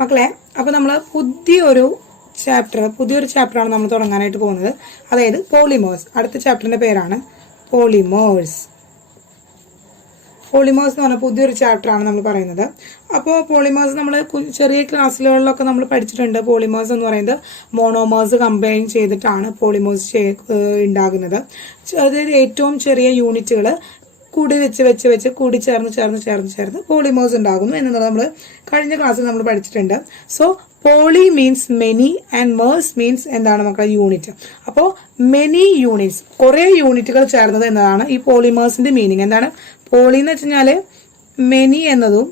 മക്കളെ, അപ്പോൾ നമ്മൾ പുതിയൊരു ചാപ്റ്ററാണ് നമ്മൾ തുടങ്ങാനായിട്ട് പോകുന്നത്. അതായത് പോളിമേഴ്സ്. അടുത്ത ചാപ്റ്ററിന്റെ പേരാണ് പോളിമേഴ്സ്. പോളിമേഴ്സ് എന്ന് പറഞ്ഞാൽ പുതിയൊരു ചാപ്റ്ററാണ് നമ്മൾ പറയുന്നത്. അപ്പോൾ പോളിമേഴ്സ് നമ്മൾ ചെറിയ ക്ലാസ്സുകളിലൊക്കെ നമ്മൾ പഠിച്ചിട്ടുണ്ട്. പോളിമേഴ്സ് എന്ന് പറയുന്നത് മോണോമേഴ്സ് കമ്പൈൻ ചെയ്തിട്ടാണ് പോളിമേഴ്സ് ഉണ്ടാകുന്നത്. അതായത് ഏറ്റവും ചെറിയ യൂണിറ്റുകൾ കൂടി വെച്ച് കൂടി ചേർന്ന് പോളിമേഴ്സ് ഉണ്ടാകുന്നു എന്നുള്ളത് നമ്മൾ കഴിഞ്ഞ ക്ലാസ്സിൽ നമ്മൾ പഠിച്ചിട്ടുണ്ട്. So poly means many and mers means എന്താണ് മക്കളെ? യൂണിറ്റ്. അപ്പോൾ മെനി യൂണിറ്റ്സ്, കുറേ യൂണിറ്റുകൾ ചേർന്നത് എന്നതാണ് ഈ പോളിമേഴ്സിന്റെ മീനിങ്. എന്താണ് പോളി എന്ന് വെച്ചാൽ മെനി എന്നതും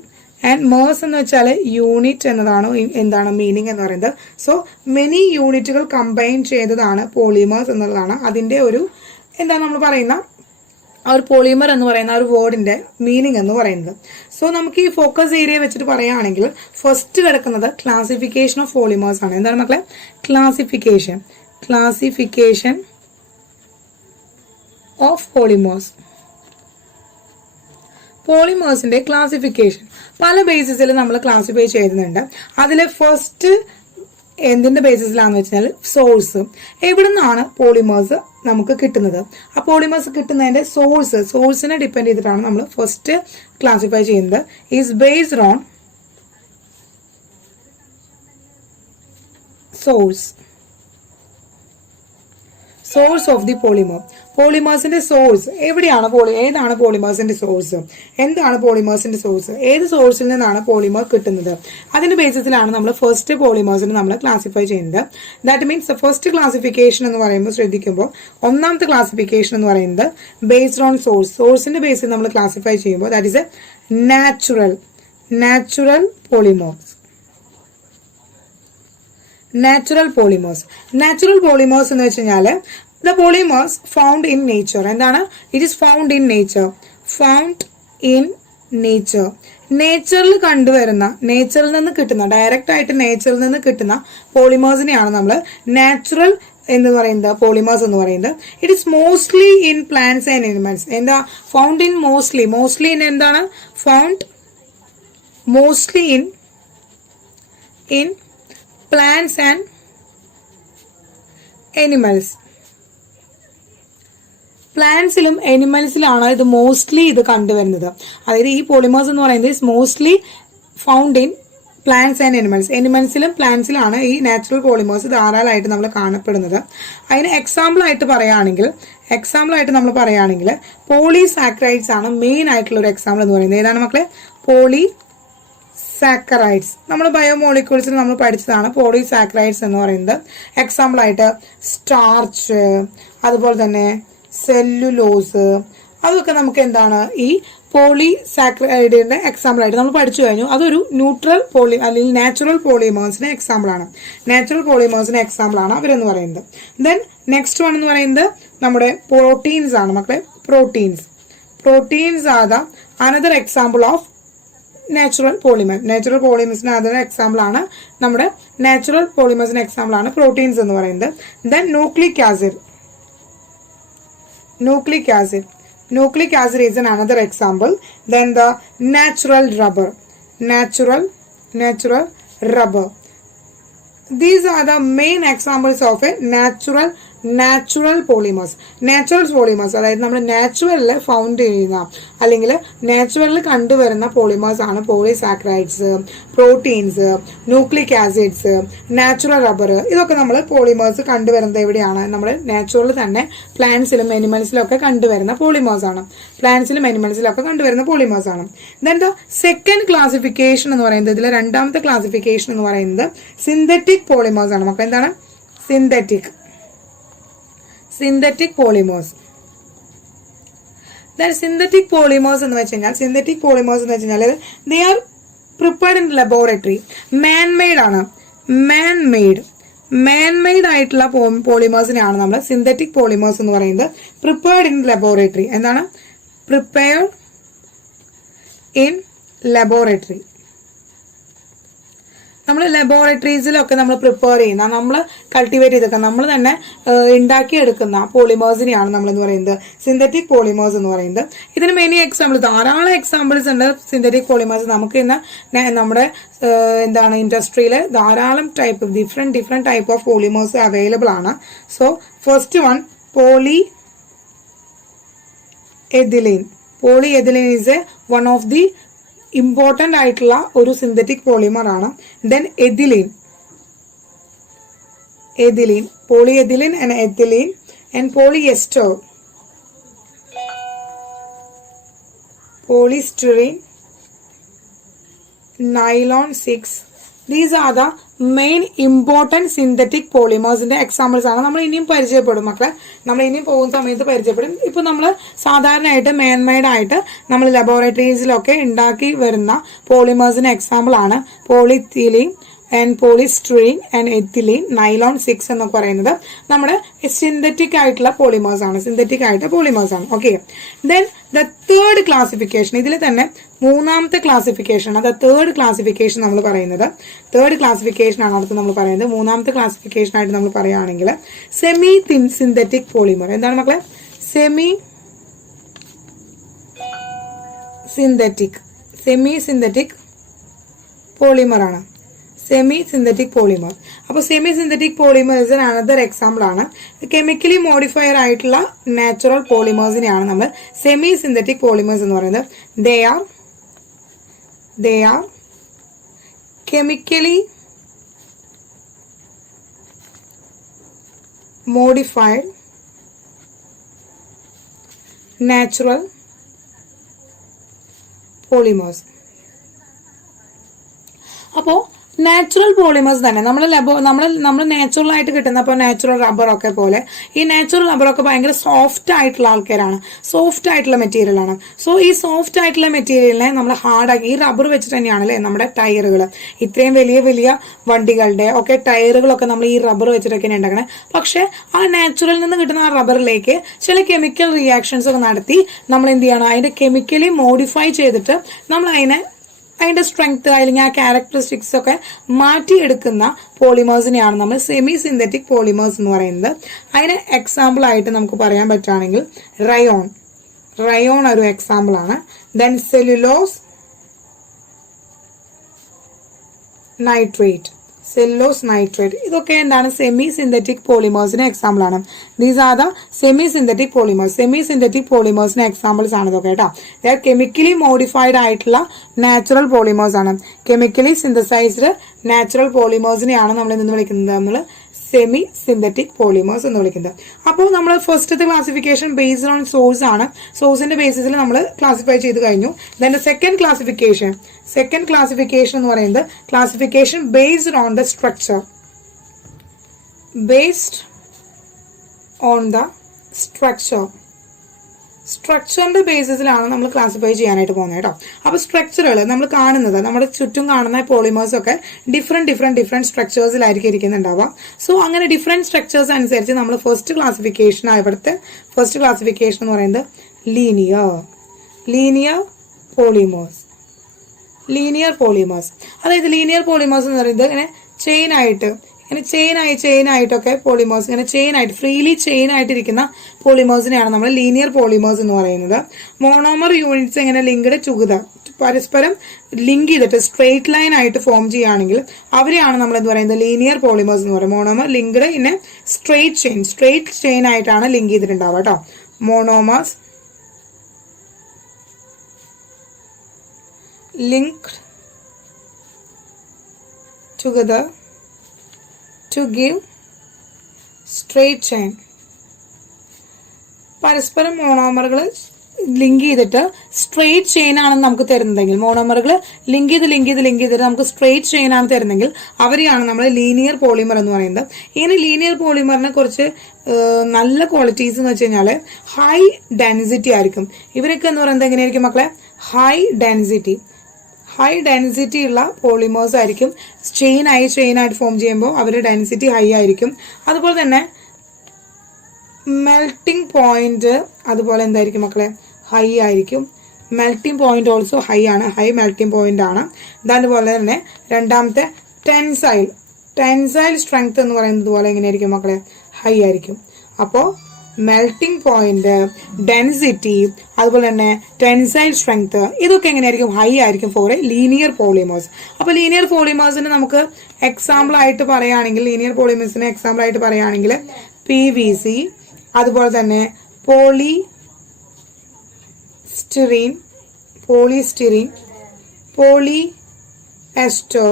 ആൻഡ് മേഴ്സ് എന്ന് വെച്ചാൽ യൂണിറ്റ് എന്നതാണ് എന്താണ് മീനിങ് എന്ന് പറയുന്നത്. സോ മെനി യൂണിറ്റുകൾ കമ്പൈൻ ചെയ്തതാണ് പോളിമേഴ്സ് എന്നുള്ളതാണ് അതിന്റെ ഒരു എന്താണ് നമ്മൾ പറയുന്ന ആ ഒരു പോളിമർ എന്ന് പറയുന്ന ആ ഒരു വേർഡിന്റെ മീനിങ് എന്ന് പറയുന്നത്. സോ നമുക്ക് ഈ ഫോക്കസ് ഏരിയ വെച്ചിട്ട് പറയുകയാണെങ്കിൽ ഫസ്റ്റ് കിടക്കുന്നത് ക്ലാസിഫിക്കേഷൻ ഓഫ് പോളിമേഴ്സ് ആണ്. എന്താണ് മക്കളെ? Classification of polymers. പോളിമേഴ്സിന്റെ ക്ലാസിഫിക്കേഷൻ പല ബേസിസിൽ നമ്മൾ ക്ലാസിഫൈ ചെയ്യുന്നുണ്ട്. അതിൽ ഫസ്റ്റ് എന്തിന്റെ ബേസിസിലാണെന്ന് വെച്ചാൽ സോഴ്സ്. എവിടെ നിന്നാണ് പോളിമേഴ്സ് നമുക്ക് കിട്ടുന്നത്? ആ പോളിമേഴ്സ് കിട്ടുന്നതിന്റെ സോഴ്സിനെ ഡിപ്പെൻഡ് ചെയ്തിട്ടാണ് നമ്മൾ ഫസ്റ്റ് ക്ലാസിഫൈ ചെയ്യുന്നത്. Is based on source of the polymer. പോളിമേഴ്സിന്റെ സോഴ്സ് എവിടെയാണ്? ഏതാണ് പോളിമേഴ്സിന്റെ സോഴ്സ്? എന്താണ് പോളിമേഴ്സിന്റെ സോഴ്സ്? ഏത് സോഴ്സിൽ നിന്നാണ് പോളിമർ കിട്ടുന്നത്? അതിന്റെ ബേസിസിലാണ് നമ്മൾ ഫസ്റ്റ് പോളിമേഴ്സിനെ നമ്മൾ ക്ലാസിഫൈ ചെയ്യുന്നത്. ദാറ്റ് മീൻസ് ഫസ്റ്റ് ക്ലാസിഫിക്കേഷൻ എന്ന് പറയുമ്പോൾ ശ്രദ്ധിക്കുമ്പോൾ ഒന്നാമത്തെ ക്ലാസിഫിക്കേഷൻ എന്ന് പറയുന്നത് ബേസ്ഡ് ഓൺ സോഴ്സിന്റെ ബേസിൽ നമ്മൾ ക്ലാസിഫൈ ചെയ്യുമ്പോൾ that is a natural polymers. Natural polymers എന്ന് വെച്ച് കഴിഞ്ഞാൽ the polymers found in nature. എന്താണ്? It is found in nature. നേച്ചറിൽ കണ്ടുവരുന്ന, നേച്ചറിൽ നിന്ന് കിട്ടുന്ന, ഡയറക്റ്റ് ആയിട്ട് നേച്ചറിൽ നിന്ന് കിട്ടുന്ന പോളിമേഴ്സിനെയാണ് നമ്മൾ നാച്ചുറൽ എന്ന് പറയുന്നത്, പോളിമേഴ്സ് എന്ന് പറയുന്നത്. It is mostly in plants and animals. എന്താ ഫൗണ്ട് ഇൻ? മോസ്റ്റ്ലി ഇൻ എന്താണ്? Found mostly in plants and animals. പ്ലാന്റ്സിലും എനിമൽസിലാണ് ഇത് മോസ്റ്റ്ലി കണ്ടുവരുന്നത്. അതായത് ഈ പോളിമേഴ്സ് എന്ന് പറയുന്നത് mostly found in plants and animals. എനിമൽസിലും പ്ലാന്റ്സിലാണ് ഈ നാച്ചുറൽ പോളിമേഴ്സ് ധാരാളമായിട്ട് നമ്മൾ കാണപ്പെടുന്നത്. അതിന് എക്സാമ്പിൾ ആയിട്ട് നമ്മൾ പറയുകയാണെങ്കിൽ പോളിസാക്കറൈഡ്സ് ആണ് മെയിൻ ആയിട്ടുള്ള ഒരു എക്സാമ്പിൾ എന്ന് പറയുന്നത്. ഏതാണ് മക്കളെ? പോളിസാക്കറൈഡ്സ്. നമ്മൾ ബയോമോളിക്യൂൾസിൽ നമ്മൾ പഠിച്ചതാണ് പോളിസാക്കറൈഡ്സ് എന്ന് പറയുന്നത്. എക്സാമ്പിൾ ആയിട്ട് സ്റ്റാർച്ച്, അതുപോലെ തന്നെ സെല്ലുലോസ്, അതൊക്കെ നമുക്ക് എന്താണ് ഈ പോളിസാക്കറൈഡിന്റെ എക്സാമ്പിൾ ആയിട്ട് നമ്മൾ പഠിച്ചു കഴിഞ്ഞു. അതൊരു അല്ലെങ്കിൽ നാച്ചുറൽ പോളിമേഴ്സിന്റെ എക്സാമ്പിൾ ആണ് അവരെന്ന് പറയുന്നത്. ദെൻ നെക്സ്റ്റ് വൺ എന്ന് പറയുന്നത് നമ്മുടെ പ്രോട്ടീൻസ് ആണ് മക്കളെ. Proteins are the another example of natural പോളിമേഴ്സിന് അതർ എക്സാമ്പിൾ ആണ് നമ്മുടെ നാച്ചുറൽ പോളിമേഴ്സിന് എക്സാമ്പിൾ ആണ് പ്രോട്ടീൻസ് എന്ന് പറയുന്നത്. Then nucleic acid is another example. Then the natural rubber. These are the main examples of a natural polymers. അതായത് നമ്മൾ നാച്ചുറലിൽ found ചെയ്യുന്ന അല്ലെങ്കിൽ നാച്ചുറലിൽ കണ്ടുവരുന്ന പോളിമേഴ്സ് ആണ് polysaccharides, proteins, nucleic acids, natural rubber. ഇതൊക്കെ നമ്മൾ പോളിമേഴ്സ് കണ്ടുവരുന്നത് എവിടെയാണ്? നമ്മൾ നാച്ചുറലിൽ തന്നെ പ്ലാന്റ്സിലും എനിമൽസിലും ഒക്കെ കണ്ടുവരുന്ന പോളിമേഴ്സ് ആണ്. ദെൻ ദ സെക്കൻഡ് ക്ലാസിഫിക്കേഷൻ എന്ന് പറയുന്നത്, ഇതിലെ രണ്ടാമത്തെ ക്ലാസിഫിക്കേഷൻ എന്ന് പറയുന്നത് സിന്തറ്റിക് പോളിമേഴ്സ് ആണ്. മക്കൾ എന്താണ്? Synthetic polymers. സിന്തറ്റിക് പോളിമേഴ്സ് എന്ന് വെച്ച് കഴിഞ്ഞാൽ they are prepared in laboratory. Manmade ആയിട്ടുള്ള പോളിമേഴ്സിനെയാണ് നമ്മൾ സിന്തറ്റിക് പോളിമേഴ്സ് എന്ന് പറയുന്നത്. Prepared in laboratory. എന്താണ്? Prepared in laboratory. നമ്മൾ ലബോറട്ടറീസിലൊക്കെ നമ്മൾ പ്രിപ്പയർ ചെയ്യുന്ന, നമ്മൾ കൾട്ടിവേറ്റ് ചെയ്തൊക്കെ നമ്മൾ തന്നെ ഉണ്ടാക്കിയെടുക്കുന്ന പോളിമേഴ്സിനെയാണ് നമ്മളെന്ന് പറയുന്നത് സിന്തറ്റിക് പോളിമേഴ്സ് എന്ന് പറയുന്നത്. ഇതിന് മെനി എക്സാമ്പിൾ, ധാരാളം എക്സാമ്പിൾസ് ഉണ്ട് സിന്തറ്റിക് പോളിമേഴ്സ്. നമുക്ക് ഇന്ന് നമ്മുടെ എന്താണ് ഇൻഡസ്ട്രിയിൽ ധാരാളം type different type of polymers available ആണ്. So first one polyethylene. Polyethylene is one of the important ആയിട്ടുള്ള ഒരു സിന്തറ്റിക് പോളിമർ ആണ്. Then ethylene, polyethylene and ethylene and polyester, polystyrene, nylon 6. These are the main important synthetic പോളിമേഴ്സിന്റെ examples ആണ്. നമ്മൾ ഇനിയും പരിചയപ്പെടും മക്കളെ, നമ്മൾ ഇനിയും പോകുന്ന സമയത്ത് പരിചയപ്പെടും. ഇപ്പൊ നമ്മൾ സാധാരണയായിട്ട് മേൻമെയ്ഡ് ആയിട്ട് നമ്മൾ ലബോറട്ടറീസിലൊക്കെ ഉണ്ടാക്കി വരുന്ന പോളിമേഴ്സിന്റെ എക്സാമ്പിൾ ആണ് പോളിത്തീലീൻ ആൻഡ് പോളിസ്റ്റീരീൻ ആൻഡ് എത്തിലീൻ, നൈലോൺ 6 എന്നൊക്കെ പറയുന്നത് നമ്മുടെ സിന്തറ്റിക് ആയിട്ടുള്ള പോളിമേഴ്സ് ആണ്. Okay, then the third classification, ഇതിൽ തന്നെ മൂന്നാമത്തെ ക്ലാസിഫിക്കേഷൻ ആണ്. തേർഡ് ക്ലാസിഫിക്കേഷൻ നമ്മൾ പറയുന്നത്, തേർഡ് ക്ലാസിഫിക്കേഷൻ ആണ് അടുത്ത് നമ്മൾ പറയുന്നത്. മൂന്നാമത്തെ ക്ലാസിഫിക്കേഷൻ ആയിട്ട് നമ്മൾ പറയുകയാണെങ്കിൽ സെമി സിന്തറ്റിക് പോളിമർ. എന്താണ് മക്കളെ? സെമി സിന്തറ്റിക് പോളിമർ ആണ്. Semi synthetic polymer. അപ്പോൾ semi synthetic polymers another example ആണ്. കെമിക്കലി മോഡിഫൈഡ് ആയിട്ടുള്ള നാച്ചുറൽ പോളിമേഴ്സിനെയാണ് നമ്മൾ സെമി സിന്തറ്റിക് പോളിമേഴ്സ് എന്ന് പറയുന്നത്. they are chemically modified natural polymers. അപ്പോൾ നാച്ചുറൽ പോളിമേഴ്സ് തന്നെ നമ്മൾ നാച്ചുറൽ ആയിട്ട് കിട്ടുന്ന, ഇപ്പോൾ നാച്ചുറൽ റബ്ബറൊക്കെ പോലെ ഈ നാച്ചുറൽ റബ്ബറൊക്കെ ഭയങ്കര സോഫ്റ്റ് ആയിട്ടുള്ള ആൾക്കാരാണ്, സോഫ്റ്റ് ആയിട്ടുള്ള മെറ്റീരിയൽ ആണ്. സോ ഈ സോഫ്റ്റ് ആയിട്ടുള്ള മെറ്റീരിയലിനെ നമ്മൾ ഹാർഡാക്കി, ഈ റബ്ബർ വെച്ചിട്ട് തന്നെയാണ് അല്ലേ നമ്മുടെ ടയറുകൾ, ഇത്രയും വലിയ വലിയ വണ്ടികളുടെ ഒക്കെ ടയറുകളൊക്കെ നമ്മൾ ഈ റബ്ബർ വെച്ചിട്ടൊക്കെയാണ് ഉണ്ടാക്കണേ. പക്ഷെ ആ നാച്ചുറൽ നിന്ന് കിട്ടുന്ന ആ റബ്ബറിലേക്ക് ചില കെമിക്കൽ റിയാക്ഷൻസ് ഒക്കെ നടത്തി നമ്മൾ എന്ത് ചെയ്യണം, അതിന്റെ കെമിക്കലി മോഡിഫൈ ചെയ്തിട്ട് നമ്മൾ അതിന്റെ സ്ട്രെങ്ത് അല്ലെങ്കിൽ ആ ക്യാരക്ടറിസ്റ്റിക്സ് ഒക്കെ മാറ്റിയെടുക്കുന്ന പോളിമേഴ്സിനെയാണ് നമ്മൾ സെമി സിന്തറ്റിക് പോളിമേഴ്സ് എന്ന് പറയുന്നത്. അതിന് എക്സാമ്പിൾ ആയിട്ട് നമുക്ക് പറയാൻ പറ്റുകയാണെങ്കിൽ റയോൺ ഒരു എക്സാമ്പിൾ ആണ്. ദെൻ സെല്ലുലോസ് നൈട്രേറ്റ്, ഇതൊക്കെ എന്താണ് സെമി സിന്തറ്റിക് പോളിമേഴ്സിന് എക്സാമ്പിൾ ആണ്. These are the semi synthetic പോളിമേഴ്സിന് എക്സാമ്പിൾസ് ആണ് ഇതൊക്കെ കേട്ടോ. കെമിക്കലി മോഡിഫൈഡ് ആയിട്ടുള്ള നാച്ചുറൽ പോളിമേഴ്സ് ആണ്. കെമിക്കലി സിന്തസൈസ്ഡ് നാച്ചുറൽ പോളിമേഴ്സിനെയാണ് നമ്മൾ എന്ന് വിളിക്കുന്നത്, നമ്മൾ സെമി സിന്തറ്റിക് പോളിമേഴ്സ് എന്ന് വിളിക്കുന്നത്. അപ്പോൾ നമ്മൾ ഫസ്റ്റത്തെ ക്ലാസിഫിക്കേഷൻ ബേസ്ഡ് ഓൺ സോഴ്സ് ആണ്. സോഴ്സിന്റെ ബേസിസിൽ നമ്മൾ ക്ലാസിഫൈ ചെയ്ത് കഴിഞ്ഞു. ദെൻ സെക്കൻഡ് ക്ലാസിഫിക്കേഷൻ എന്ന് പറയുന്നത് classification based on the structure. സ്ട്രക്ചറിന്റെ ബേസിസിലാണ് നമ്മൾ ക്ലാസിഫൈ ചെയ്യാനായിട്ട് പോകുന്നത് കേട്ടോ. അപ്പൊ സ്ട്രക്ചറുകൾ നമ്മൾ കാണുന്നത്, നമ്മുടെ ചുറ്റും കാണുന്ന പോളിമേഴ്സ് ഒക്കെ ഡിഫറെന്റ് സ്ട്രക്ചേഴ്സിലായിരിക്കും ഇരിക്കുന്നുണ്ടാവുക. സോ അങ്ങനെ ഡിഫറെന്റ് സ്ട്രക്ചേഴ്സ് അനുസരിച്ച് നമ്മൾ ഫസ്റ്റ് ക്ലാസിഫിക്കേഷൻ എന്ന് പറയുന്നത് ലീനിയർ പോളിമേഴ്സ്. അതായത് ലീനിയർ പോളിമേഴ്സ് എന്ന് പറയുന്നത് ഇങ്ങനെ ചെയിൻ ആയിട്ടൊക്കെ പോളിമേഴ്സ് ഇങ്ങനെ ഫ്രീലി ചെയിൻ ആയിട്ടിരിക്കുന്ന പോളിമേഴ്സിനെയാണ് നമ്മൾ ലീനിയർ പോളിമേഴ്സ് എന്ന് പറയുന്നത്. മോണോമർ യൂണിറ്റ്സ് എങ്ങനെ പരസ്പരം ലിങ്ക് ചെയ്തിട്ട് സ്ട്രെയിറ്റ് ലൈൻ ആയിട്ട് ഫോം ചെയ്യുകയാണെങ്കിൽ അവരെയാണ് നമ്മൾ എന്ന് പറയുന്നത് ലീനിയർ പോളിമേഴ്സ് എന്ന് പറയുന്നത്. Monomer linked in A straight chain ആയിട്ടാണ് ലിങ്ക് ചെയ്തിട്ടുണ്ടാവുക കേട്ടോ. Monomers linked together to give straight chain. പരസ്പരം മോണോമറുകൾ ലിങ്ക് ചെയ്തിട്ട് സ്ട്രെയിറ്റ് ചെയിൻ ആണെന്ന് നമുക്ക് തരുന്നതെങ്കിൽ, മോണോമറുകൾ ലിങ്ക് ചെയ്തിട്ട് നമുക്ക് സ്ട്രെയിറ്റ് ചെയിൻ ആണ് തരുന്നെങ്കിൽ അവരെയാണ് നമ്മൾ ലീനിയർ പോളിമർ എന്ന് പറയുന്നത്. ഇങ്ങനെ ലീനിയർ പോളിമറിനെ കുറച്ച് നല്ല ക്വാളിറ്റീസ് എന്ന് വെച്ച് കഴിഞ്ഞാൽ ഹൈ ഡെൻസിറ്റി ആയിരിക്കും. ഇവരൊക്കെ എന്ന് പറയുന്നത് എങ്ങനെയായിരിക്കും മക്കളെ? ഹൈ ഡെൻസിറ്റി ഉള്ള പോളിമേഴ്സ് ആയിരിക്കും. ചെയിൻ ആയിട്ട് ഫോം ചെയ്യുമ്പോൾ അവരുടെ ഡെൻസിറ്റി ഹൈ ആയിരിക്കും. അതുപോലെ തന്നെ മെൽറ്റിംഗ് പോയിന്റ് അതുപോലെ എന്തായിരിക്കും മക്കളെ? ഹൈ ആയിരിക്കും. Melting point also high melting point ആണ്. അതുപോലെ തന്നെ രണ്ടാമത്തെ ടെൻസൈൽ സ്ട്രെങ്ത് എന്ന് പറയുന്നത് പോലെ എങ്ങനെയായിരിക്കും മക്കളെ? ഹൈ ആയിരിക്കും. അപ്പോൾ മെൽറ്റിംഗ് പോയിന്റ്, ഡെൻസിറ്റി, അതുപോലെ തന്നെ ടെൻസൈൽ സ്ട്രെങ്ത് ഇതൊക്കെ എങ്ങനെയായിരിക്കും? ഹൈ ആയിരിക്കും ഫോർ എ ലീനിയർ പോളിമേഴ്സ്. അപ്പോൾ ലീനിയർ പോളിമേഴ്സിന് നമുക്ക് എക്സാമ്പിൾ ആയിട്ട് പറയുകയാണെങ്കിൽ, ലീനിയർ പോളിമേഴ്സിന് എക്സാമ്പിൾ ആയിട്ട് പറയുകയാണെങ്കിൽ PVC, അതുപോലെ തന്നെ പോളിസ്റ്റീരീൻ, പോളിഎസ്റ്റർ,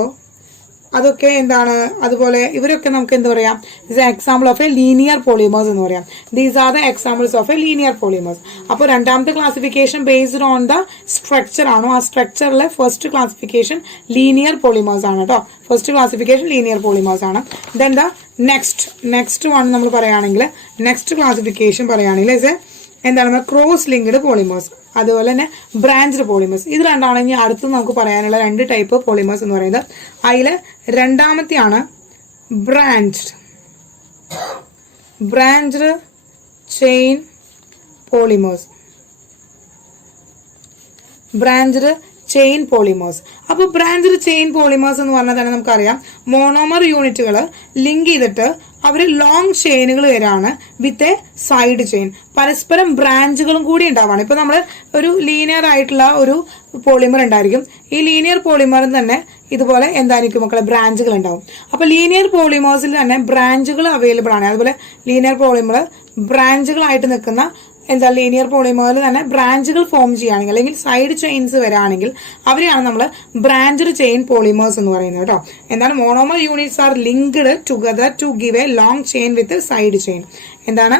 അതൊക്കെ എന്താണ്? അതുപോലെ ഇവരൊക്കെ നമുക്ക് എന്താ പറയാം? Is example of A linear polymers എന്ന് പറയാം. These are the examples of A linear polymers. അപ്പോൾ രണ്ടാമത്തെ classification based on the structure ആണോ? ആ സ്ട്രക്ചറിലെ ഫസ്റ്റ് ക്ലാസിഫിക്കേഷൻ ലീനിയർ പോളിമേഴ്സ് ആണ് കേട്ടോ. ഫസ്റ്റ് ക്ലാസിഫിക്കേഷൻ ലീനിയർ പോളിമേഴ്സ് ആണ്. ദെൻ ദ നെക്സ്റ്റ് വൺ നമ്മൾ പറയുകയാണെങ്കിൽ, നെക്സ്റ്റ് ക്ലാസിഫിക്കേഷൻ പറയുകയാണെങ്കിൽ ഇസ് എന്താണ്? ക്രോസ് ലിങ്ക്ഡ് പോളിമേഴ്സ്, അതുപോലെ തന്നെ ബ്രാഞ്ച്ഡ് പോളിമേഴ്സ്. ഇത് രണ്ടാണ് ഇനി അടുത്ത് നമുക്ക് പറയാനുള്ള രണ്ട് ടൈപ്പ് പോളിമേഴ്സ് എന്ന് പറയുന്നത്. അതിൽ രണ്ടാമത്തെയാണ് ബ്രാഞ്ച്ഡ് ചെയിൻ പോളിമേഴ്സ്. അപ്പോൾ ബ്രാഞ്ച്ഡ് ചെയിൻ പോളിമേഴ്സ് എന്ന് പറഞ്ഞാൽ തന്നെ നമുക്കറിയാം, മോണോമർ യൂണിറ്റുകൾ ലിങ്ക് ചെയ്തിട്ട് അവർ ലോങ് ചെയിനുകൾ വരാണ് വിത്ത് എ സൈഡ് ചെയിൻ. പരസ്പരം ബ്രാഞ്ചുകളും കൂടി ഉണ്ടാവാണ്. ഇപ്പൊ നമ്മൾ ഒരു ലീനിയർ ആയിട്ടുള്ള ഒരു പോളിമർ ഉണ്ടായിരിക്കും. ഈ ലീനിയർ പോളിമറിൽ തന്നെ ഇതുപോലെ എന്തായിരിക്കും മക്കളെ? ബ്രാഞ്ചുകൾ ഉണ്ടാവും. അപ്പൊ ലീനിയർ പോളിമേഴ്സിൽ തന്നെ ബ്രാഞ്ചുകൾ അവൈലബിൾ ആണ്. അതുപോലെ ലീനിയർ പോളിമർ ബ്രാഞ്ചുകളായിട്ട് നിൽക്കുന്ന ലീനിയർ പോളിമറിൽ തന്നെ ബ്രാഞ്ചുകൾ ഫോം ചെയ്യുകയാണെങ്കിൽ, അല്ലെങ്കിൽ സൈഡ് ചെയിൻസ് വരാണെങ്കിൽ അവരെയാണ് നമ്മൾ ബ്രാഞ്ച്ഡ് ചെയിൻ പോളിമേഴ്സ് എന്ന് പറയുന്നത് കേട്ടോ. എന്താണ്? Monomer units are linked together to give a long chain with side chain. എന്താണ്?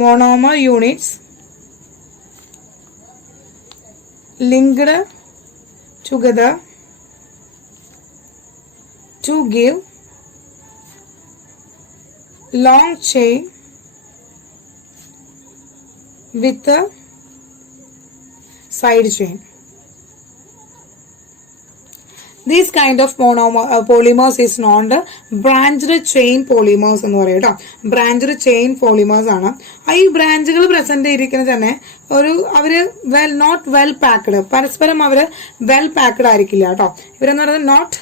Monomer units linked together to give long chain with a side chain. This kind of polymers is known as branched chain polymers എന്ന് പറയും കേട്ടോ. Branched chain polymers ആണ്. ഈ ബ്രാഞ്ചുകൾ present ചെയ്തിരിക്കുന്നത് തന്നെ അവര് നോട്ട് വെൽ പാക്ക്ഡ്, പരസ്പരം അവര് വെൽ പാക്ക്ഡ് ആയിരിക്കില്ല കേട്ടോ. ഇവരെന്ന് പറയുന്നത് നോട്ട്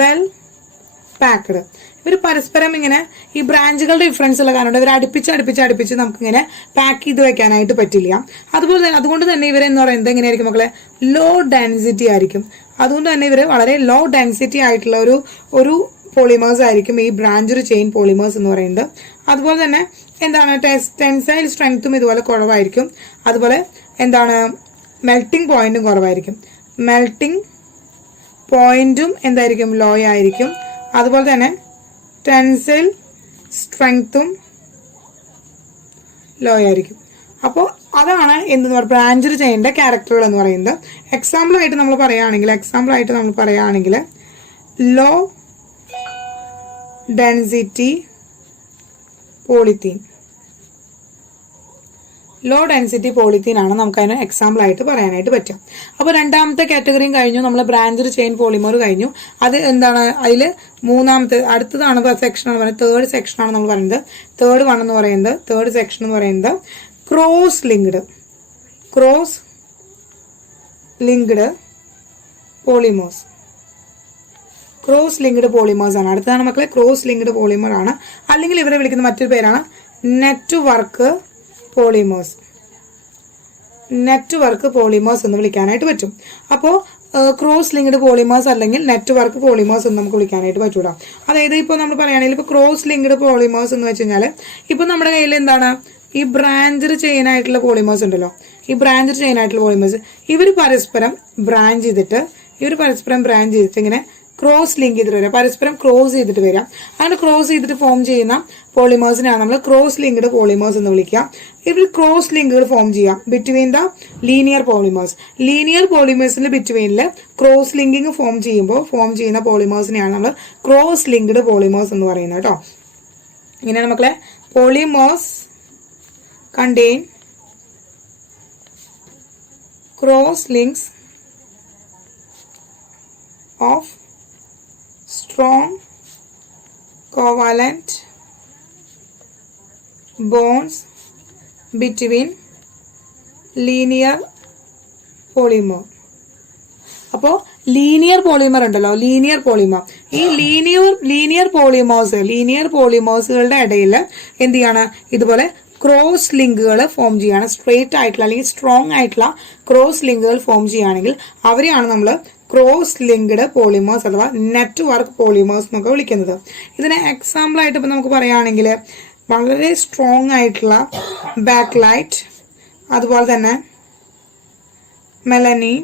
വെൽ പാക്ക്ഡ്. ഇവർ പരസ്പരം ഇങ്ങനെ ഈ ബ്രാഞ്ചുകളുടെ ഡിഫറൻസ് ഉള്ള കാരണം ഇവർ അടുപ്പിച്ച് നമുക്കിങ്ങനെ പാക്ക് ചെയ്ത് വെക്കാനായിട്ട് പറ്റില്ല. അതുകൊണ്ട് തന്നെ ഇവരെന്ന് പറയുന്നത് എങ്ങനെയായിരിക്കും മക്കളെ? ലോ ഡെൻസിറ്റി ആയിരിക്കും. അതുകൊണ്ട് തന്നെ ഇവർ വളരെ ലോ ഡെൻസിറ്റി ആയിട്ടുള്ള ഒരു പോളിമേഴ്സ് ആയിരിക്കും ഈ ബ്രാഞ്ച്ഡ് ചെയിൻ പോളിമേഴ്സ് എന്ന് പറയുന്നത്. അതുപോലെ തന്നെ എന്താണ്? ടെൻസൈൽ സ്ട്രെങ്ത്തും ഇതുപോലെ കുറവായിരിക്കും. അതുപോലെ എന്താണ്? മെൽറ്റിംഗ് പോയിന്റും കുറവായിരിക്കും. മെൽറ്റിംഗ് പോയിന്റും എന്തായിരിക്കും? ലോ ആയിരിക്കും. അതുപോലെ തന്നെ ടെൻസൈൽ സ്ട്രെങ്ത്തും ലോ ആയിരിക്കും. അപ്പോൾ അതാണ് എന്തെന്ന് പറയുക ബ്രാഞ്ച്ഡ് ചെയിനിന്റെ ക്യാരക്ടറുകൾ എന്ന് പറയുന്നത്. എക്സാമ്പിൾ ആയിട്ട് നമ്മൾ പറയുകയാണെങ്കിൽ low density polythene. Low density polythene ആണ് നമുക്ക് അതിന് എക്സാമ്പിൾ ആയിട്ട് പറയാനായിട്ട് പറ്റും. അപ്പോൾ രണ്ടാമത്തെ കാറ്റഗറിയും കഴിഞ്ഞു, നമ്മൾ ബ്രാഞ്ച്ഡ് ചെയിൻ പോളിമർ കഴിഞ്ഞു. അത് എന്താണ്? അതിൽ അടുത്തതാണ് സെക്ഷനാണ് പറയുന്നത്. തേർഡ് സെക്ഷനാണ് നമ്മൾ പറയുന്നത്. തേർഡ് സെക്ഷൻ എന്ന് പറയുന്നത് ക്രോസ് ലിങ്ക്ഡ് പോളിമേഴ്സ് ആണ്. അടുത്തതാണ് മക്കളെ ക്രോസ് ലിങ്ക്ഡ് പോളിമർ ആണ്. അല്ലെങ്കിൽ ഇവരെ വിളിക്കുന്ന മറ്റൊരു പേരാണ് നെറ്റ്വർക്ക് പോളിമേഴ്സ് എന്ന് വിളിക്കാനായിട്ട് പറ്റും. അപ്പോൾ ക്രോസ് ലിങ്ക്ഡ് പോളിമേഴ്സ് അല്ലെങ്കിൽ നെറ്റ്വർക്ക് പോളിമേഴ്സ് എന്ന് നമുക്ക് വിളിക്കാനായിട്ട് പറ്റൂല. അതായത് ഇപ്പോൾ നമ്മൾ പറയുകയാണെങ്കിൽ ഇപ്പോൾ ക്രോസ് ലിങ്ക്ഡ് പോളിമേഴ്സ് എന്ന് വെച്ച് കഴിഞ്ഞാൽ ഇപ്പോൾ നമ്മുടെ കയ്യിൽ എന്താണ്? ഈ ബ്രാഞ്ച്ഡ് ചെയിൻ ആയിട്ടുള്ള പോളിമേഴ്സ് ഉണ്ടല്ലോ. ഈ ബ്രാഞ്ച്ഡ് ചെയിൻ ആയിട്ടുള്ള പോളിമേഴ്സ് ഇവർ പരസ്പരം ബ്രാഞ്ച് ചെയ്തിട്ട് ഇങ്ങനെ ക്രോസ് ലിങ്ക് ചെയ്തിട്ട് വരാം. പരസ്പരം ക്രോസ് ചെയ്തിട്ട് വരാം. അങ്ങനെ ക്രോസ് ചെയ്തിട്ട് ഫോം ചെയ്യുന്ന പോളിമേഴ്സിനാണ് നമ്മൾ ക്രോസ് ലിങ്ക്ഡ് പോളിമേഴ്സ് എന്ന് വിളിക്കുക. ഇവർ ക്രോസ് ലിങ്കുകൾ ഫോം ചെയ്യാം ബിറ്റ്വീൻ ദ ലീനിയർ പോളിമേഴ്സിന്റെ ബിറ്റ്വീനിൽ ക്രോസ് ലിങ്കിങ് ഫോം ചെയ്യുന്ന പോളിമേഴ്സിനെയാണ് നമ്മൾ ക്രോസ് ലിങ്ക്ഡ് പോളിമേഴ്സ് എന്ന് പറയുന്നത് കേട്ടോ. ഇങ്ങനെയാണ് മക്കളെ polymers contain cross links of strong covalent bonds between linear polymer. അപ്പോൾ ലീനിയർ പോളിമർ ഉണ്ടല്ലോ, ലീനിയർ പോളിമർ, ഈ ലീനിയർ പോളിമേഴ്സുകളുടെ ഇടയിൽ എന്ത് ചെയ്യാണ്, ഇതുപോലെ ക്രോസ് ലിങ്കുകൾ ഫോം ചെയ്യാണ്. സ്ട്രെയിറ്റ് ആയിട്ടുള്ള അല്ലെങ്കിൽ സ്ട്രോങ് ആയിട്ടുള്ള ക്രോസ് ലിങ്കുകൾ ഫോം ചെയ്യുകയാണെങ്കിൽ അവരെയാണ് നമ്മൾ ക്രോസ് ലിങ്ക്ഡ് പോളിമേഴ്സ് അഥവാ നെറ്റ്വർക്ക് പോളിമേഴ്സ് എന്നൊക്കെ വിളിക്കുന്നത്. ഇതിന് എക്സാമ്പിൾ ആയിട്ട് ഇപ്പം നമുക്ക് പറയുകയാണെങ്കിൽ വളരെ സ്ട്രോങ് ആയിട്ടുള്ള ബാക്ക്ലൈറ്റ്, അതുപോലെ തന്നെ മെലനിൻ,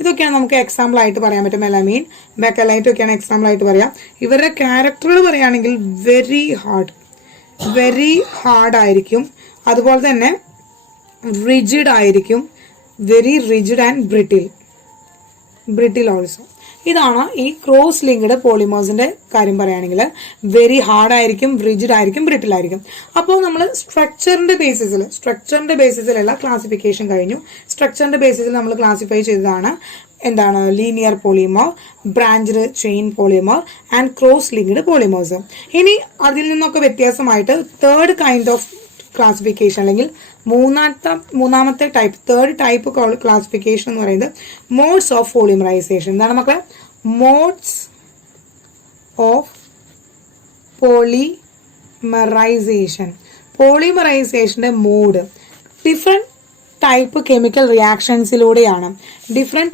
ഇതൊക്കെയാണ് നമുക്ക് എക്സാമ്പിൾ ആയിട്ട് പറയാൻ പറ്റും. മെലമീൻ, ബാക്കലൈറ്റ് ഒക്കെയാണ് എക്സാമ്പിൾ ആയിട്ട് പറയാം. ഇവരുടെ ക്യാരക്ടറുകൾ പറയുകയാണെങ്കിൽ വെരി ഹാർഡ് ആയിരിക്കും, അതുപോലെ തന്നെ റിജിഡ് ആയിരിക്കും, very rigid and brittle also. ഇതാണ് ഈ ക്രോസ് ലിങ്ക്ഡ് പോളിമേഴ്സിന്റെ കാര്യം പറയുകയാണെങ്കിൽ. വെരി ഹാർഡ് ആയിരിക്കും, റിജിഡ് ആയിരിക്കും, ബ്രിട്ടിൽ ആയിരിക്കും. അപ്പോൾ നമ്മൾ സ്ട്രക്ചറിന്റെ ബേസിസിലുള്ള ക്ലാസിഫിക്കേഷൻ കഴിഞ്ഞു. സ്ട്രക്ചറിന്റെ ബേസിസിൽ നമ്മൾ ക്ലാസിഫൈ ചെയ്തതാണ് എന്താണ്, linear polymer, branched chain polymer and cross linked polymers. ഇനി അതിൽ നിന്നൊക്കെ വ്യത്യാസമായിട്ട് തേർഡ് കൈൻഡ് ഓഫ് ക്ലാസിഫിക്കേഷൻ അല്ലെങ്കിൽ മൂന്നാമത്തെ ടൈപ്പ്, തേർഡ് ടൈപ്പ് ക്ലാസിഫിക്കേഷൻ എന്ന് പറയുന്നത് മോഡ്സ് ഓഫ് പോളിമറൈസേഷൻ. എന്താണ് മക്കളെ? മോഡ്സ് ഓഫ് പോളിമറൈസേഷന്റെ മോഡ് ഡിഫറെന്റ് ടൈപ്പ് കെമിക്കൽ റിയാക്ഷൻസിലൂടെയാണ്, ഡിഫറെന്റ്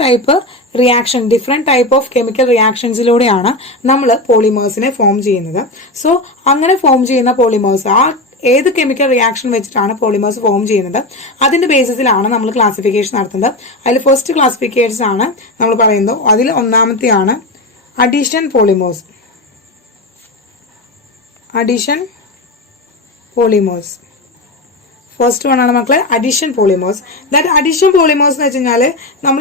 ടൈപ്പ് ഓഫ് കെമിക്കൽ റിയാക്ഷൻസിലൂടെയാണ് നമ്മൾ പോളിമേഴ്സിനെ ഫോം ചെയ്യുന്നത്. സോ അങ്ങനെ ഫോം ചെയ്യുന്ന പോളിമേഴ്സ് ഏത് കെമിക്കൽ റിയാക്ഷൻ വെച്ചിട്ടാണ് പോളിമേഴ്സ് ഫോം ചെയ്യുന്നത് അതിന്റെ ബേസിസിലാണ് നമ്മൾ ക്ലാസിഫിക്കേഷൻ നടത്തുന്നത്. അതിൽ ഫസ്റ്റ് ക്ലാസിഫിക്കേഷൻസ് ആണ് നമ്മൾ പറയുന്നത്. അതിൽ ഒന്നാമത്തെയാണ് അഡീഷൻ പോളിമേഴ്സ്. ഫസ്റ്റ് വൺ ആണ് മക്കളെ addition polymers. That addition polymers എന്ന് വെച്ച് കഴിഞ്ഞാൽ നമ്മൾ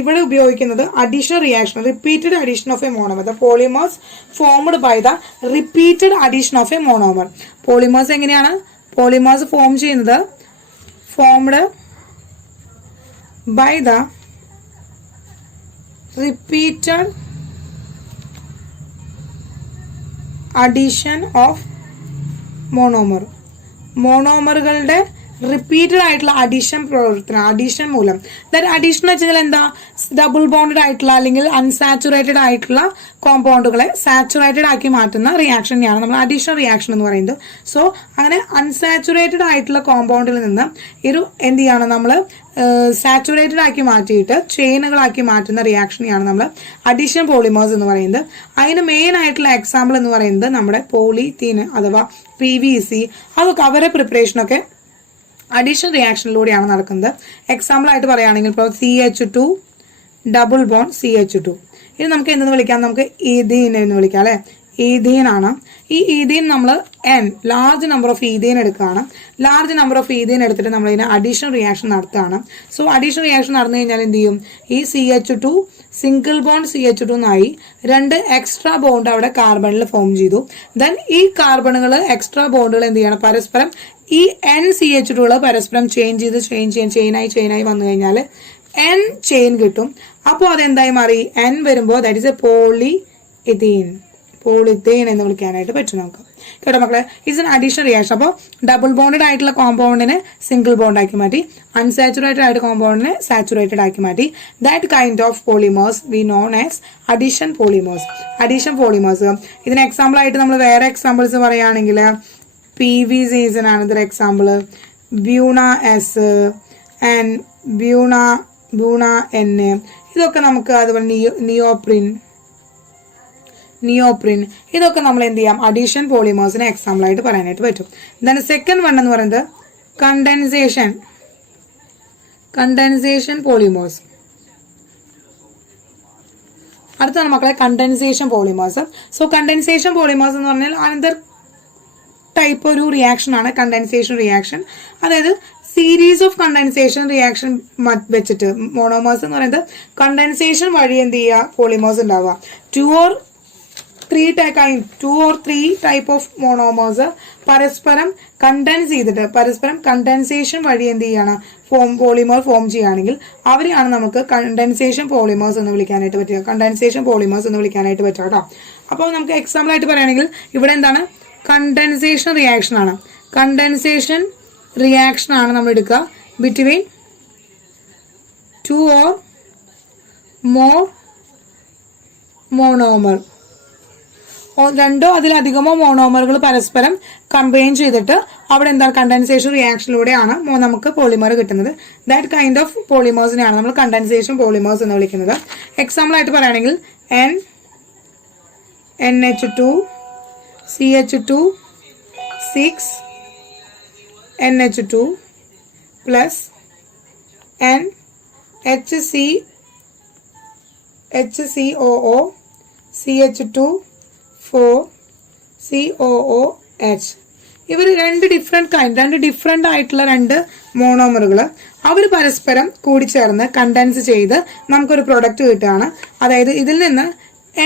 ഇവിടെ ഉപയോഗിക്കുന്നത് addition reaction, repeated addition of a monomer. The polymers formed by the repeated addition of a monomer. Polymers എങ്ങനെയാണ് പോളിമേഴ്സ് ഫോം ചെയ്യുന്നത്? Formed by the repeated addition of മോണോമറുകളുടെ repeated ആയിട്ടുള്ള അഡീഷൻ മൂലം. ദാറ്റ് അഡീഷൻ എന്ന് വെച്ചാൽ എന്താ? ഡബിൾ ബോണ്ടഡ് ആയിട്ടുള്ള അല്ലെങ്കിൽ അൺസാച്ചുറേറ്റഡ് ആയിട്ടുള്ള കോമ്പൗണ്ടുകളെ സാച്ചുറേറ്റഡ് ആക്കി മാറ്റുന്ന റിയാക്ഷനെയാണ് നമ്മൾ അഡീഷൻ റിയാക്ഷൻ എന്ന് പറയുന്നത്. സോ അങ്ങനെ അൺസാച്ചുറേറ്റഡ് ആയിട്ടുള്ള കോമ്പൗണ്ടിൽ നിന്ന് എന്ത് ചെയ്യാണ് നമ്മൾ സാച്ചുറേറ്റഡ് ആക്കി മാറ്റിയിട്ട് ചെയിനുകളാക്കി മാറ്റുന്ന റിയാക്ഷനെയാണ് നമ്മൾ അഡീഷൻ പോളിമേഴ്സ് എന്ന് പറയുന്നത്. അതിന് മെയിൻ ആയിട്ടുള്ള എക്സാമ്പിൾ എന്ന് പറയുന്നത് നമ്മുടെ പോളിത്തീൻ അഥവാ PVC, അതൊക്കെ അവരുടെ പ്രിപ്പറേഷനൊക്കെ അഡീഷൻ റിയാക്ഷനിലൂടെയാണ് നടക്കുന്നത്. എക്സാമ്പിൾ ആയിട്ട് പറയുകയാണെങ്കിൽ ഇപ്പോൾ CH2 ഡബിൾ ബോണ്ട് CH2, ഇത് നമുക്ക് എന്തെന്ന് വിളിക്കാം? നമുക്ക് ഈഥീൻ എന്ന് വിളിക്കാം അല്ലെ. ഈഥീൻ ആണ്. ഈ ഈഥീൻ നമ്മൾ ലാർജ് നമ്പർ ഓഫ് ഈഥീൻ എടുക്കുകയാണ്. ലാർജ് നമ്പർ ഓഫ് ഈഥീൻ എടുത്തിട്ട് നമ്മൾ ഇതിന് അഡീഷൻ റിയാക്ഷൻ നടത്തുകയാണ്. സോ അഡീഷൻ റിയാക്ഷൻ നടന്നു കഴിഞ്ഞാൽ എന്ത് ചെയ്യും? ഈ CH2 സിംഗിൾ ബോണ്ട് CH2 എന്നായി 2 എക്സ്ട്രാ ബോണ്ട് അവിടെ കാർബണിൽ ഫോം ചെയ്തു. ദെൻ ഈ കാർബണുകൾ എക്സ്ട്രാ ബോണ്ടുകൾ എന്ത് ചെയ്യണം? പരസ്പരം ഈ NCH2 പരസ്പരം ചെയിനായി വന്നു കഴിഞ്ഞാൽ N ചെയിൻ കിട്ടും. അപ്പോൾ അതെന്തായി മാറി? N വരുമ്പോൾ ദാറ്റ് ഇസ് എ പോളിത്തീൻ എന്ന് വിളിക്കാനായിട്ട് പറ്റും നമുക്ക്. കേട്ടോ മക്കളെ, ഇറ്റ്സ് എൻ അഡീഷൻ റിയാക്ഷൻ. അപ്പോൾ ഡബിൾ ബോണ്ടഡ് ആയിട്ടുള്ള കോമ്പൗണ്ടിനെ സിംഗിൾ ബോണ്ട് ആക്കി മാറ്റി, അൺസാച്ചുറേറ്റഡ് ആയിട്ട് കോമ്പൗണ്ടിനെ സാച്ചുറേറ്റഡ് ആക്കി മാറ്റി. That kind of polymers we known as addition polymers. ഇതിന് എക്സാമ്പിൾ ആയിട്ട് നമ്മൾ വേറെ എക്സാമ്പിൾസ് പറയുകയാണെങ്കിൽ PVC is another example, Buna S and Buna N, ഇതൊക്കെ നമുക്ക് അതുപോലെ നിയോപ്രിൻ ഇതൊക്കെ നമ്മൾ എന്ത് ചെയ്യാം? അഡീഷൻ പോളിമേഴ്സിന് എക്സാമ്പിൾ ആയിട്ട് പറയാനായിട്ട് പറ്റും. ദെൻ സെക്കൻഡ് വൺ എന്ന് പറയുന്നത് കണ്ടൻസേഷൻ പോളിമേഴ്സ്. അടുത്താണ് മക്കളെ condensation polymers. So condensation polymers എന്ന് പറഞ്ഞാൽ അനന്തർ ടൈപ്പ് ഒരു റിയാക്ഷൻ ആണ് കണ്ടൻസേഷൻ റിയാക്ഷൻ. അതായത് സീരീസ് ഓഫ് കണ്ടൻസേഷൻ റിയാക്ഷൻ വെച്ചിട്ട് മോണോമേഴ്സ് എന്ന് പറയുന്നത് കണ്ടൻസേഷൻ വഴി എന്ത് ചെയ്യുക? പോളിമേഴ്സ് ഉണ്ടാവുക. 2 or 3 ടൈപ്പ് ഓഫ് മോണോമേഴ്സ് പരസ്പരം കണ്ടൻസ് ചെയ്തിട്ട് പരസ്പരം കണ്ടൻസേഷൻ വഴി എന്ത് ചെയ്യാണ്? പോളിമർ ഫോം ചെയ്യുകയാണെങ്കിൽ അവരെയാണ് നമുക്ക് കണ്ടൻസേഷൻ പോളിമേഴ്സ് എന്ന് വിളിക്കാനായിട്ട് പറ്റുക. കേട്ടോ. അപ്പോൾ നമുക്ക് എക്സാമ്പിൾ ആയിട്ട് പറയുകയാണെങ്കിൽ ഇവിടെ എന്താണ്? കണ്ടൻസേഷൻ റിയാക്ഷൻ ആണ് നമ്മൾ എടുക്കുക ബിറ്റ്വീൻ 2 or more മോണോമർ. രണ്ടോ അതിലധികമോ മോണോമറുകൾ പരസ്പരം കമ്പൈൻ ചെയ്തിട്ട് അവിടെ എന്താണ് കണ്ടൻസേഷൻ റിയാക്ഷനിലൂടെയാണ് നമുക്ക് പോളിമർ കിട്ടുന്നത്. ദാറ്റ് കൈൻഡ് ഓഫ് പോളിമേഴ്സിനെയാണ് നമ്മൾ കണ്ടൻസേഷൻ പോളിമേഴ്സ് എന്ന് വിളിക്കുന്നത്. എക്സാമ്പിൾ ആയിട്ട് പറയുകയാണെങ്കിൽ NH2 CH2 6 NH2 plus HCOO CH2 4 COOH. ഇവർ രണ്ട് ഡിഫറെന്റ് ആയിട്ടുള്ള രണ്ട് മോണോമറുകൾ അവർ പരസ്പരം കൂടിച്ചേർന്ന് കണ്ടൻസ് ചെയ്ത് നമുക്കൊരു പ്രൊഡക്റ്റ് കിട്ടുകയാണ്. അതായത് ഇതിൽ നിന്ന്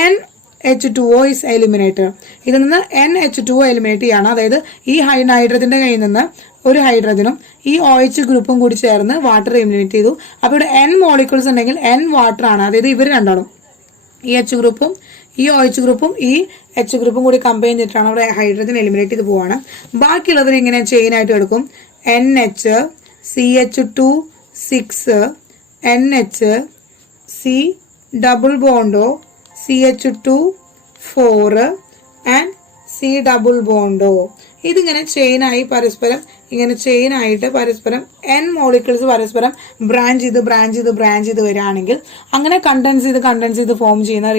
NH2O is eliminated. ഇതിൽ നിന്ന് NH2O എലിമിനേറ്റ് ചെയ്യാണ്. അതായത് ഈ നൈട്രജന്റെ കയ്യിൽ നിന്ന് ഒരു ഹൈഡ്രജനും ഈ OH ഗ്രൂപ്പും കൂടി ചേർന്ന് വാട്ടർ എലിമിനേറ്റ് ചെയ്തു. അപ്പോൾ ഇവിടെ N മോളിക്യൂൾസ് ഉണ്ടെങ്കിൽ N വാട്ടർ ആണ്. അതായത് ഇവർ രണ്ടാളും ഈ H ഗ്രൂപ്പും ഈ OH ഗ്രൂപ്പും ഈ H ഗ്രൂപ്പും കൂടി കമ്പൈൻ ചെയ്തിട്ടാണ് അവിടെ ഹൈഡ്രജൻ എലിമിനേറ്റ് ചെയ്ത് പോവാണ്. ബാക്കിയുള്ളവർ ഇങ്ങനെ ചെയിൻ ആയിട്ട് എടുക്കും. NH CH2 6 NH C double ബോണ്ടോ CH2 4 ആൻഡ് C ഡബിൾ ബോണ്ടോ. ഇതിങ്ങനെ ചെയിനായി പരസ്പരം ഇങ്ങനെ ചെയിനായിട്ട് പരസ്പരം N മോളിക്യൂൾസ് പരസ്പരം ബ്രാഞ്ച് ചെയ്ത് വരികയാണെങ്കിൽ അങ്ങനെ കണ്ടൻസ് ചെയ്ത് ഫോം ചെയ്യുന്ന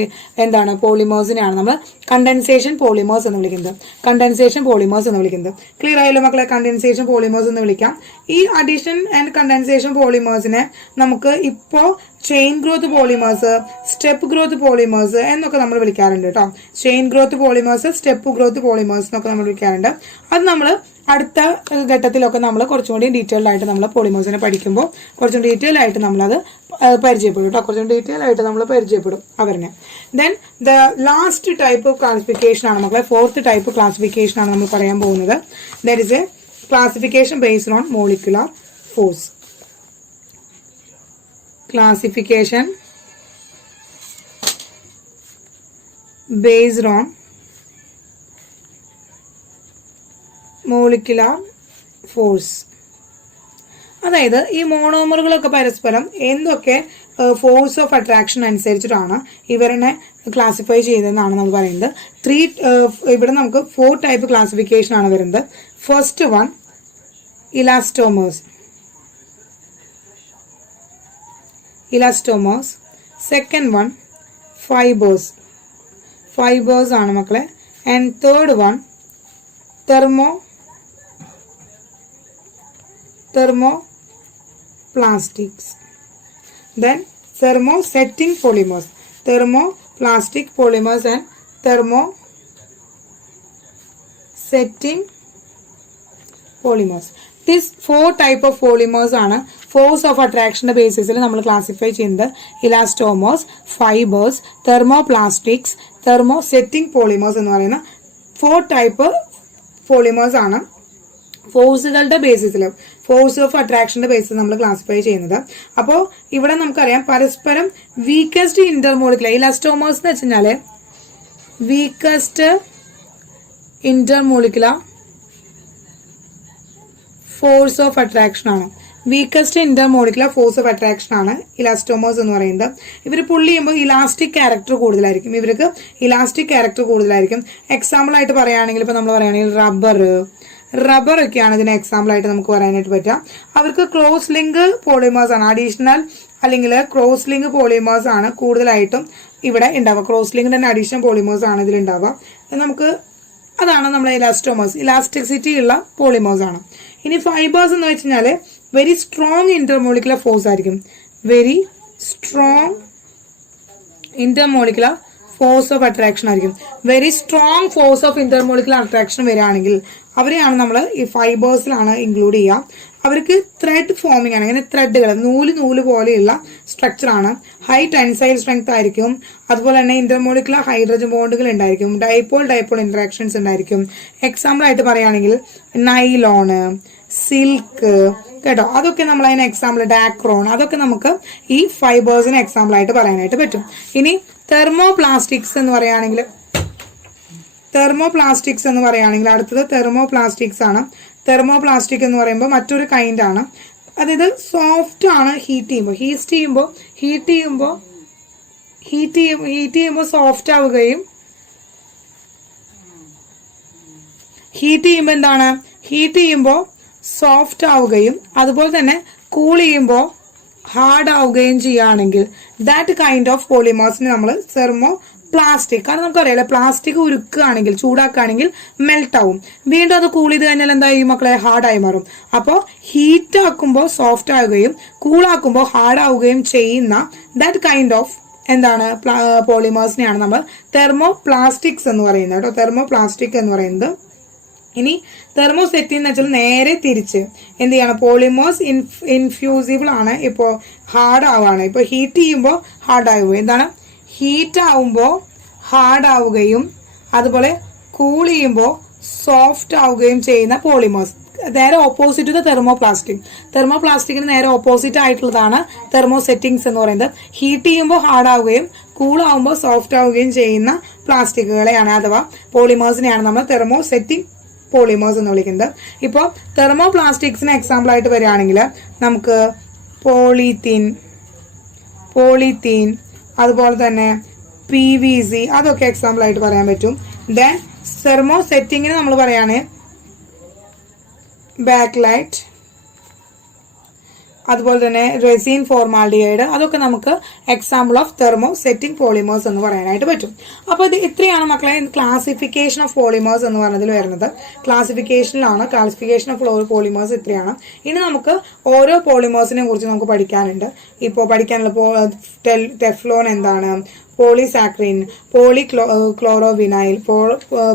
എന്താണ് പോളിമേഴ്സിനെയാണ് നമ്മൾ കണ്ടൻസേഷൻ പോളിമേഴ്സ് എന്ന് വിളിക്കുന്നത്. ക്ലിയർ ആയല്ലോ മക്കളെ? കണ്ടൻസേഷൻ പോളിമേഴ്സ് എന്ന് വിളിക്കാം. ഈ അഡീഷൻ ആൻഡ് കണ്ടൻസേഷൻ പോളിമേഴ്സിനെ നമുക്ക് ഇപ്പോൾ chain growth polymers, step growth polymers എന്നൊക്കെ നമ്മൾ വിളിക്കാറുണ്ട് കേട്ടോ. Chain growth polymers, step growth polymers എന്നൊക്കെ നമ്മൾ വിളിക്കാറുണ്ട്. അത് നമ്മൾ അടുത്ത ഘട്ടത്തിലൊക്കെ നമ്മൾ കുറച്ചും കൂടി ഡീറ്റെയിൽഡ് ആയിട്ട് നമ്മൾ പോളിമേഴ്സിനെ പഠിക്കുമ്പോൾ കുറച്ചും ഡീറ്റെയിൽ ആയിട്ട് നമ്മളത് പരിചയപ്പെടും കേട്ടോ. കുറച്ചും ഡീറ്റെയിൽ ആയിട്ട് നമ്മൾ പരിചയപ്പെടും അവരെ. Then the last type of classification ആണ് മക്കളെ, ഫോർത്ത് ടൈപ്പ് ക്ലാസിഫിക്കേഷൻ ആണ് നമ്മൾ പറയാൻ പോകുന്നത്. That is A classification based on molecular force. Classification based on molecular force. അതായത് ഈ മോണോമറുകളൊക്കെ പരസ്പരം എന്തൊക്കെ ഫോഴ്സ് ഓഫ് അട്രാക്ഷൻ അനുസരിച്ചിട്ടാണ് ഇവരെ ക്ലാസിഫൈ ചെയ്തതെന്നാണ് നമ്മൾ പറയുന്നത്. ഇവിടെ നമുക്ക് 4 ടൈപ്പ് ക്ലാസിഫിക്കേഷൻ ആണ് വരുന്നത്. First one elastomers. Second one fibres ആണ് മക്കളെ. And third one thermoplastics. Then thermosetting polymers, thermoplastic polymers and thermosetting polymers. These 4 type of polymers ആണ് ഫോഴ്സ് ഓഫ് അട്രാക്ഷന്റെ ബേസിസിൽ നമ്മൾ ക്ലാസിഫൈ ചെയ്യുന്നത്. Elastomers, fibres, thermoplastics, thermosetting polymers എന്ന് പറയുന്ന 4 type polymers ആണ് ഫോഴ്സുകളുടെ ബേസിസിൽ, force of അട്രാക്ഷന്റെ ബേസിൽ നമ്മൾ ക്ലാസിഫൈ ചെയ്യുന്നത്. അപ്പോൾ ഇവിടെ നമുക്കറിയാം പരസ്പരം വീക്കസ്റ്റ് ഇന്റർമോളിക്കുലർ ഇലാസ്റ്റോമേഴ്സ് എന്ന് വെച്ച് കഴിഞ്ഞാൽ weakest intermolecular force of attraction ആണ്. Weakest intermolecular force of attraction ആണ് ഇലാസ്റ്റോമേഴ്സ് എന്ന് പറയുന്നത്. ഇവർ പുള്ളി ചെയ്യുമ്പോൾ ഇലാസ്റ്റിക് ക്യാരക്ടർ കൂടുതലായിരിക്കും. എക്സാമ്പിൾ ആയിട്ട് പറയുകയാണെങ്കിൽ ഇപ്പൊ നമ്മൾ പറയുകയാണെങ്കിൽ റബ്ബർ ഒക്കെയാണ് ഇതിന് എക്സാമ്പിൾ ആയിട്ട് നമുക്ക് പറയാനായിട്ട് പറ്റുക. അവർക്ക് ക്ലോസ് ലിങ്ക് പോളിമേഴ്സ് ആണ്, അഡീഷണൽ അല്ലെങ്കിൽ ക്രോസ് ലിങ്ക് പോളിമേഴ്സ് ആണ് കൂടുതലായിട്ടും ഇവിടെ ഉണ്ടാവുക. ക്രോസ് ലിങ്ക് തന്നെ അഡീഷണൽ പോളിമേഴ്സ് ആണ് ഇതിലുണ്ടാവുക. അതാണ് നമ്മുടെ ഇലാസ്റ്റോമേഴ്സ്, ഇലാസ്റ്റിസിറ്റി ഉള്ള പോളിമേഴ്സ് ആണ്. ഇനി ഫൈബേഴ്സ് എന്ന് വെച്ച് കഴിഞ്ഞാൽ വെരി സ്ട്രോങ് ഇന്റർമോളിക്കുലർ ഫോഴ്സ് ആയിരിക്കും. Very strong intermolecular force of attraction ആയിരിക്കും. Very strong force of intermolecular attraction വരികയാണെങ്കിൽ അവരെയാണ് നമ്മൾ ഈ ഫൈബേഴ്സിലാണ് ഇൻക്ലൂഡ് ചെയ്യുക. അവർക്ക് ത്രെഡ് ഫോമിംഗ് ആണ്, ഇങ്ങനെ ത്രെഡുകൾ നൂല് പോലെയുള്ള സ്ട്രക്ചർ ആണ്. ഹൈ ടെൻസൈൽ സ്ട്രെങ്ത് ആയിരിക്കും. അതുപോലെ തന്നെ ഇന്റർമോളിക്കുലർ ഹൈഡ്രജൻ ബോണ്ടുകൾ ഉണ്ടായിരിക്കും. ഡൈപോൾ ഇന്ററാക്ഷൻസ് ഉണ്ടായിരിക്കും. എക്സാമ്പിൾ ആയിട്ട് പറയുകയാണെങ്കിൽ നൈലോണ്, സിൽക്ക് കേട്ടോ, അതൊക്കെ നമ്മൾ അതിന് എക്സാമ്പിൾ, ഡാക്രോൺ, അതൊക്കെ നമുക്ക് ഈ ഫൈബേഴ്സിന് എക്സാമ്പിൾ ആയിട്ട് പറയാനായിട്ട് പറ്റും. ഇനി തെർമോപ്ലാസ്റ്റിക്സ് എന്ന് പറയുകയാണെങ്കിൽ അടുത്തത് തെർമോപ്ലാസ്റ്റിക്സ് ആണ്. തെർമോപ്ലാസ്റ്റിക് എന്ന് പറയുമ്പോൾ മറ്റൊരു കൈൻഡ് ആണ്. അതായത് സോഫ്റ്റ് ആണ്. ഹീറ്റ് ചെയ്യുമ്പോൾ ഹീറ്റ് ചെയ്യുമ്പോൾ സോഫ്റ്റ് ആവുകയും ഹീറ്റ് ചെയ്യുമ്പോൾ സോഫ്റ്റ് ആവുകയും അതുപോലെ തന്നെ കൂൾ ചെയ്യുമ്പോൾ ഹാർഡ് ആവുകയും ചെയ്യുകയാണെങ്കിൽ ദാറ്റ് കൈൻഡ് ഓഫ് പോളിമേഴ്സിനെ നമ്മൾ തെർമോ പ്ലാസ്റ്റിക്, കാരണം നമുക്കറിയാലോ പ്ലാസ്റ്റിക് ഉരുക്കുകയാണെങ്കിൽ ചൂടാക്കുകയാണെങ്കിൽ മെൽറ്റ് ആവും, വീണ്ടും അത് കൂൾ ചെയ്ത് കഴിഞ്ഞാൽ എന്തായി മക്കളെ ഹാർഡായി മാറും. അപ്പോൾ ഹീറ്റ് ആക്കുമ്പോൾ സോഫ്റ്റ് ആവുകയും കൂളാക്കുമ്പോൾ ഹാർഡ് ആവുകയും ചെയ്യുന്ന ദാറ്റ് കൈൻഡ് ഓഫ് എന്താണ് പോളിമേഴ്സിനെയാണ് നമ്മൾ തെർമോ പ്ലാസ്റ്റിക്സ് എന്ന് പറയുന്നത് കേട്ടോ, തെർമോ പ്ലാസ്റ്റിക് എന്ന് പറയുന്നത്. ഇനി തെർമോസെറ്റിൻ എന്ന് വെച്ചാൽ നേരെ തിരിച്ച് എന്ത് ചെയ്യണം, പോളിമേഴ്സ് ഇൻഫ്യൂസിബിൾ ആണ്, ഇപ്പോൾ ഹാർഡ് ആവുകയാണ്. ഇപ്പോൾ ഹീറ്റ് ചെയ്യുമ്പോൾ ഹാർഡ് ആവുക, എന്താണ് ഹീറ്റ് ആവുമ്പോൾ ഹാർഡ് ആവുകയും അതുപോലെ കൂൾ ചെയ്യുമ്പോൾ സോഫ്റ്റ് ആവുകയും ചെയ്യുന്ന പോളിമേഴ്സ്. നേരെ ഓപ്പോസിറ്റ് ടു തെർമോപ്ലാസ്റ്റിക്കിന് നേരെ ഓപ്പോസിറ്റ് ആയിട്ടുള്ളതാണ് തെർമോസെറ്റിങ്സ് എന്ന് പറയുന്നത്. ഹീറ്റ് ചെയ്യുമ്പോൾ ഹാർഡ് ആവുകയും കൂൾ ആവുമ്പോൾ സോഫ്റ്റ് ആവുകയും ചെയ്യുന്ന പ്ലാസ്റ്റിക്കുകളെയാണ് അഥവാ പോളിമേഴ്സിനെയാണ് നമ്മൾ തെർമോസെറ്റിംഗ് പോളിമേഴ്സ് എന്ന് വിളിക്കുന്നത്. ഇപ്പോൾ തെർമോപ്ലാസ്റ്റിക്സിന് എക്സാമ്പിൾ ആയിട്ട് വരികയാണെങ്കിൽ നമുക്ക് പോളിത്തീൻ അതുപോലെ തന്നെ PVC അതൊക്കെ എക്സാമ്പിൾ ആയിട്ട് പറയാൻ പറ്റും. ദെൻ തെർമോസെറ്റിങ്ങിന് നമ്മൾ പറയാണ് ബാക്ക്ലൈറ്റ്, അതുപോലെ തന്നെ റെസിൻ ഫോർമാൽഡിഹൈഡ്, അതൊക്കെ നമുക്ക് എക്സാമ്പിൾ ഓഫ് തെർമോസെറ്റിംഗ് പോളിമേഴ്സ് എന്ന് പറയാനായിട്ട് പറ്റും. അപ്പോൾ ഇത് ഇത്രയാണ് മക്കളെ ക്ലാസിഫിക്കേഷൻ ഓഫ് പോളിമേഴ്സ് എന്ന് പറഞ്ഞതിൽ വരുന്നത്. ക്ലാസിഫിക്കേഷൻ ഓഫ് പോളിമേഴ്സ് ഇത്രയാണ്. ഇനി നമുക്ക് ഓരോ പോളിമേഴ്സിനെ കുറിച്ച് നമുക്ക് പഠിക്കാനുണ്ട്. ഇപ്പോൾ പഠിക്കാനുള്ള ടെഫ്ലോൺ എന്താണ്, പോളിസാക്രിൻ, ക്ലോറോവിനൈൽ,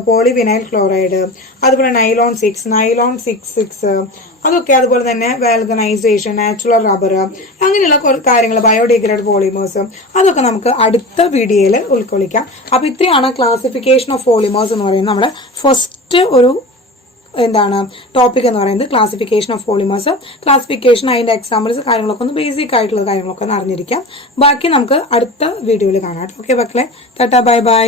പോളിവിനൈൽ ക്ലോറൈഡ്, അതുപോലെ നൈലോൺ 6 അതൊക്കെ, അതുപോലെ തന്നെ വാൽഗനൈസേഷൻ, നാച്ചുറൽ റബ്ബർ, അങ്ങനെയുള്ള കാര്യങ്ങൾ, ബയോഡിഗ്രേഡ് പോളിമേഴ്സ്, അതൊക്കെ നമുക്ക് അടുത്ത വീഡിയോയിൽ ഉൾക്കൊള്ളിക്കാം. അപ്പോൾ ഇത്രയാണ് ക്ലാസിഫിക്കേഷൻ ഓഫ് പോളിമേഴ്സ് എന്ന് പറയുന്നത്. നമ്മുടെ ഫസ്റ്റ് ഒരു ടോപ്പിക് എന്ന് പറയുന്നത് ക്ലാസിഫിക്കേഷൻ ഓഫ് പോളിമേഴ്സ്. ക്ലാസിഫിക്കേഷൻ, അതിന്റെ എക്സാമ്പിൾസ്, കാര്യങ്ങളൊക്കെ ഒന്ന് ബേസിക് ആയിട്ടുള്ള കാര്യങ്ങളൊക്കെ ഒന്ന് അറിഞ്ഞിരിക്കാം. ബാക്കി നമുക്ക് അടുത്ത വീഡിയോയിൽ കാണാം. ഓക്കെ മക്കളെ, ടാറ്റാ, ബൈ ബൈ.